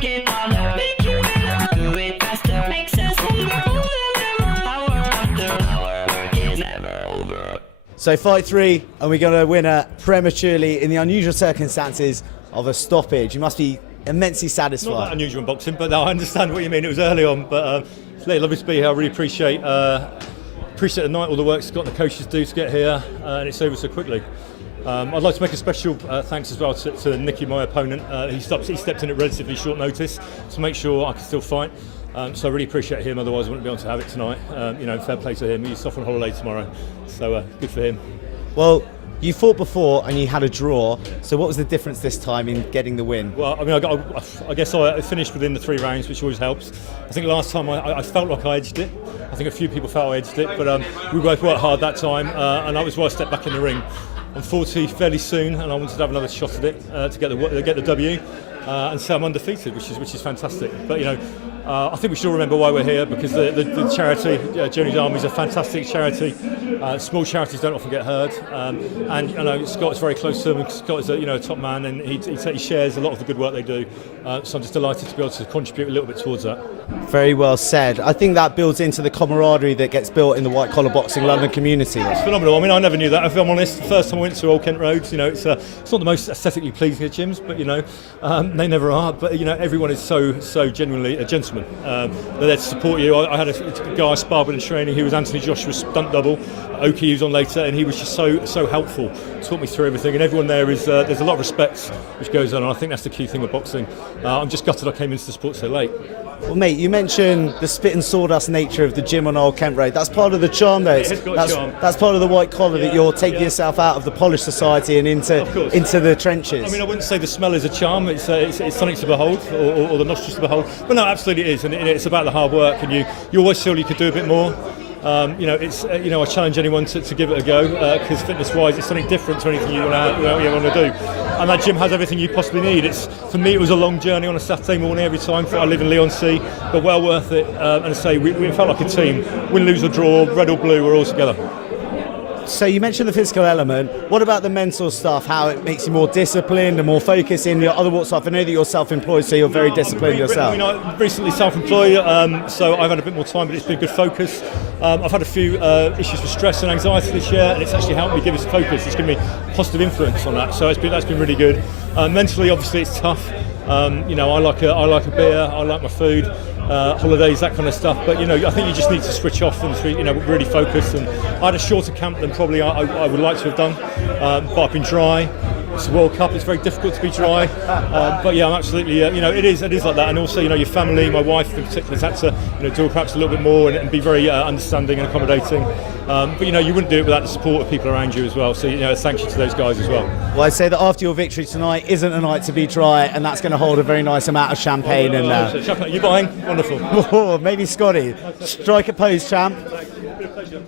work it harder, make you better, do it faster, make sense from the hour after hour, work is never over. So fight 3, and we're going to win it prematurely in the unusual circumstances of a stoppage. You must be immensely satisfied. Not that unusual in boxing, but no, I understand what you mean. It was early on, but it's lovely to be here. I really appreciate the night, all the work Scott and the coaches do to get here, and it's over so quickly. I'd like to make a special thanks as well to Nicky, my opponent. He stepped in at relatively short notice to make sure I could still fight. So I really appreciate him, otherwise I wouldn't be able to have it tonight. Fair play to him. He's off on holiday tomorrow, so good for him. Well, you fought before and you had a draw, so what was the difference this time in getting the win? Well, I mean, I guess I finished within the 3 rounds, which always helps. I think last time I felt like I edged it. I think a few people felt I edged it, but we both worked hard that time, and that was why I stepped back in the ring. I'm 40 fairly soon, and I wanted to have another shot at it to get the W. And so I'm undefeated, which is fantastic. But I think we should all remember why we're here, because the charity, Journey's Army, is a fantastic charity. Small charities don't often get heard, and Scott is very close to them. Scott is a top man, and he shares a lot of the good work they do. So I'm just delighted to be able to contribute a little bit towards that. Very well said. I think that builds into the camaraderie that gets built in the white collar boxing London community. It's phenomenal. I mean, I never knew that. If I'm honest, the first time I went to Old Kent Roads, it's not the most aesthetically pleasing of gyms, but they never are. But everyone is so genuinely a gentleman. They're there to support you. I had a guy I sparred with in training. He was Anthony Joshua's stunt double. Oki, who's on later, and he was just so helpful. Taught me through everything, and everyone there is. There's a lot of respect which goes on, and I think that's the key thing with boxing. I'm just gutted I came into the sport so late. Well, mate, you mentioned the spit and sawdust nature of the gym on Old Kent Road. That's part of the charm, though. That's part of the white collar, that you're taking yourself out of the polished society and into the trenches. I mean, I wouldn't say the smell is a charm. It's something to behold, or the nostrils to behold. But no, absolutely it is, and it's about the hard work, and you always feel you could do a bit more. I challenge anyone to give it a go, because fitness-wise, it's something different to anything you want to do. And that gym has everything you possibly need. For me, it was a long journey on a Saturday morning every time. I live in Leigh-on-Sea, but well worth it. And I say, we felt like a team. Win, lose or draw, red or blue, we're all together. So you mentioned the physical element. What about the mental stuff? How it makes you more disciplined and more focused in your other walks of life? I know that you're self-employed, so you're very disciplined yourself. I'm recently self-employed, so I've had a bit more time, but it's been good focus. I've had a few issues with stress and anxiety this year, and it's actually helped me give us focus. It's given me a positive influence on that, so that's been really good. Mentally, obviously, it's tough. I like a beer, I like my food. Holidays, that kind of stuff, but I think you just need to switch off and really focus. And I had a shorter camp than probably I would like to have done, but I've been dry. It's a World Cup, it's very difficult to be dry, but yeah, I'm absolutely, it is like that. And also, your family, my wife in particular, has had to do perhaps a little bit more and be very understanding and accommodating. But you wouldn't do it without the support of people around you as well. So thank you to those guys as well. Well, I'd say that after your victory tonight isn't a night to be dry, and that's going to hold a very nice amount of champagne. You buying? Wonderful. Maybe Scotty. Strike a pose, champ. Thanks. It's been a pleasure.